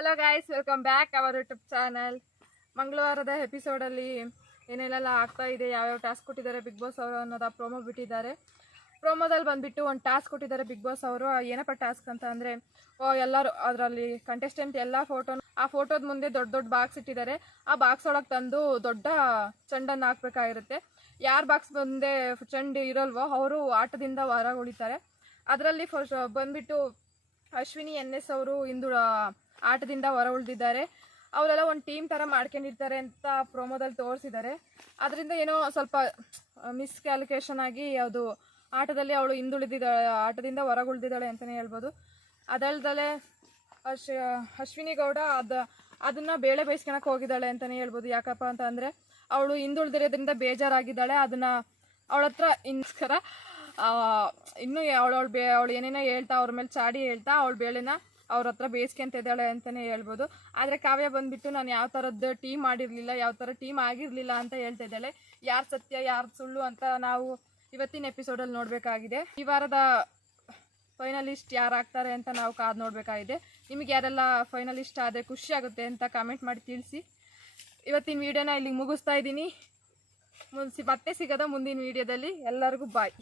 Hello guys welcome back our YouTube channel ಮಂಗಳವಾರದ ಎಪಿಸೋಡಲ್ಲಿ ಏನೇನೆಲ್ಲ ಆಗ್ತಾ ಇದೆ, ಯಾವ್ಯಾವ ಟಾಸ್ಕ್ ಕೊಟ್ಟಿದ್ದಾರೆ ಬಿಗ್ ಬಾಸ್ ಅವರು ಅನ್ನೋದ ಪ್ರೋಮೋ ಬಿಟ್ಟಿದ್ದಾರೆ. ಪ್ರೋಮೋದಲ್ಲಿ ಬಂದುಬಿಟ್ಟು ಒಂದು ಟಾಸ್ಕ್ ಕೊಟ್ಟಿದ್ದಾರೆ ಬಿಗ್ ಬಾಸ್ ಅವರು. ಏನಪ್ಪ ಟಾಸ್ಕ್ ಅಂತ ಅಂದರೆ ಎಲ್ಲರೂ ಅದರಲ್ಲಿ ಕಂಟೆಸ್ಟೆಂಟ್ ಎಲ್ಲ ಫೋಟೋ ಆ ಫೋಟೋದ ಮುಂದೆ ದೊಡ್ಡ ದೊಡ್ಡ ಬಾಕ್ಸ್ ಇಟ್ಟಿದ್ದಾರೆ. ಆ ಬಾಕ್ಸ್ ಒಳಗೆ ತಂದು ದೊಡ್ಡ ಚೆಂಡನ್ನು ಹಾಕ್ಬೇಕಾಗಿರುತ್ತೆ. ಯಾರು ಬಾಕ್ಸ್ ಮುಂದೆ ಚೆಂಡು ಇರಲ್ವೋ, ಅವರು ಆಟದಿಂದ ಹೊರ ಉಳಿತಾರೆ ಅದರಲ್ಲಿ ಫಸ್ಟ್ ಬಂದ್ಬಿಟ್ಟು ಅಶ್ವಿನಿ, ಎನ್ ಎಸ್ ಅವರು ಇಂದು ಆಟದಿಂದ ಹೊರ ಉಳಿದಿದ್ದಾರೆ ಅವರೆಲ್ಲ ಒಂದು ಟೀಮ್ ಥರ ಮಾಡ್ಕೊಂಡಿರ್ತಾರೆ ಅಂತ ಪ್ರೋಮೋದಲ್ಲಿ ತೋರಿಸಿದ್ದಾರೆ. ಅದರಿಂದ ಏನೋ ಸ್ವಲ್ಪ ಮಿಸ್ ಕ್ಯಾಲ್ಕುಲೇಷನ್ ಆಗಿ ಅದು ಆಟದಲ್ಲಿ ಅವಳು ಹಿಂದುಳಿದಿದ್ದಾಳೆ ಆಟದಿಂದ ಹೊರಗುಳಿದಿದ್ದಾಳೆ ಅಂತಲೇ ಹೇಳ್ಬೋದು. ಅದಲ್ದಲೆ ಅಶ್ ಅಶ್ವಿನಿ ಗೌಡ ಅದು, ಅದನ್ನು ಬೇಳೆ ಬೇಯಿಸ್ಕೊಳಕ್ಕೆ ಹೋಗಿದ್ದಾಳೆ ಅಂತಲೇ ಹೇಳ್ಬೋದು. ಯಾಕಪ್ಪ ಅಂತ ಅವಳು ಹಿಂದುಳಿದಿರೋದ್ರಿಂದ ಬೇಜಾರಾಗಿದ್ದಾಳೆ. ಅದನ್ನು ಅವಳತ್ರ ಹತ್ರ ಇನ್ನಸ್ಕರ ಇನ್ನೂ ಅವಳವಳು ಬೇ, ಅವಳು ಏನೇನೋ ಹೇಳ್ತಾ ಅವ್ರ ಮೇಲೆ ಚಾಡಿ ಹೇಳ್ತಾ ಅವಳ ಬೇಳೆನ ಅವ್ರ ಹತ್ರ ಬೇಯಿಸ್ಕೊಂತಿದ್ದಾಳೆ ಅಂತಲೇ ಹೇಳ್ಬೋದು. ಆದರೆ ಕಾವ್ಯ ಬಂದ್ಬಿಟ್ಟು ನಾನು ಯಾವ ಥರದ್ದು ಟೀಮ್ ಮಾಡಿರಲಿಲ್ಲ, ಯಾವ ಥರ ಟೀಮ್ ಆಗಿರಲಿಲ್ಲ ಅಂತ ಹೇಳ್ತಾ ಇದ್ದಾಳೆ. ಯಾರು ಸತ್ಯ, ಯಾರು ಸುಳ್ಳು ಅಂತ ನಾವು ಇವತ್ತಿನ ಎಪಿಸೋಡಲ್ಲಿ ನೋಡಬೇಕಾಗಿದೆ. ಈ ವಾರದ ಫೈನಲಿಸ್ಟ್ ಯಾರು ಆಗ್ತಾರೆ ಅಂತ ನಾವು ಕಾದು ನೋಡಬೇಕಾಗಿದೆ. ನಿಮಗೆ ಯಾರೆಲ್ಲ ಫೈನಲಿಸ್ಟ್ ಆದರೆ ಖುಷಿ ಆಗುತ್ತೆ ಅಂತ ಕಾಮೆಂಟ್ ಮಾಡಿ ತಿಳಿಸಿ. ಇವತ್ತಿನ ವಿಡಿಯೋನ ಇಲ್ಲಿಗೆ ಮುಗಿಸ್ತಾ ಇದ್ದೀನಿ. ಮುನ್ಸಿ, ಮತ್ತೆ ಸಿಗೋದ ಮುಂದಿನ ವಿಡಿಯೋದಲ್ಲಿ ಎಲ್ಲರಿಗೂ ಬಾಯ್